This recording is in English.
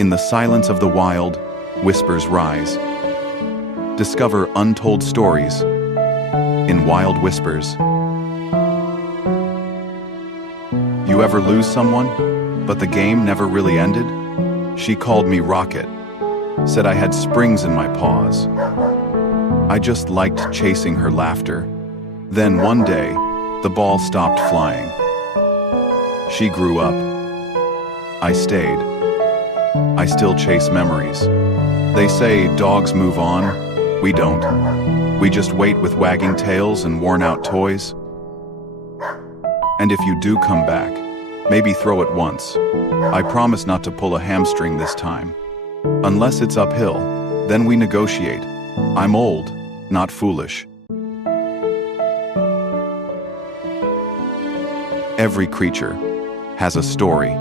In the silence of the wild, whispers rise. Discover untold stories in Wild Whispers. You ever lose someone, but the game never really ended? She called me Rocket, said I had springs in my paws. I just liked chasing her laughter. Then one day, the ball stopped flying. She grew up. I stayed. I still chase memories. They say dogs move on. We don't. We just wait with wagging tails and worn-out toys. And if you do come back, maybe throw it once. I promise not to pull a hamstring this time. Unless it's uphill, then we negotiate. I'm old, not foolish. Every creature has a story.